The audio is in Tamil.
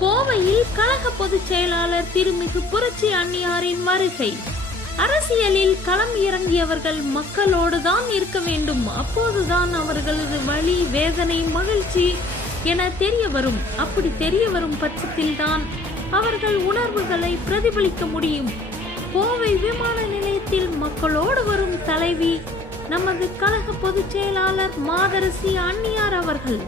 கோவையில் கழக பொதுச் செயலாளர் திருமிகு புரட்சி அன்னியாரின் வருகை. அரசியலில் களம் இறங்கியவர்கள் மக்களோடு தான் இருக்க வேண்டும். அப்போதுதான் அவர்களது வலி, வேதனை, மகிழ்ச்சி என தெரிய வரும். அப்படி தெரிய வரும் பட்சத்தில் தான் அவர்கள் உணர்வுகளை பிரதிபலிக்க முடியும். கோவை விமான நிலையத்தில் மக்களோடு வரும் தலைவி நமது கழக பொதுச் செயலாளர் மாதரசி அன்னியார் அவர்கள்.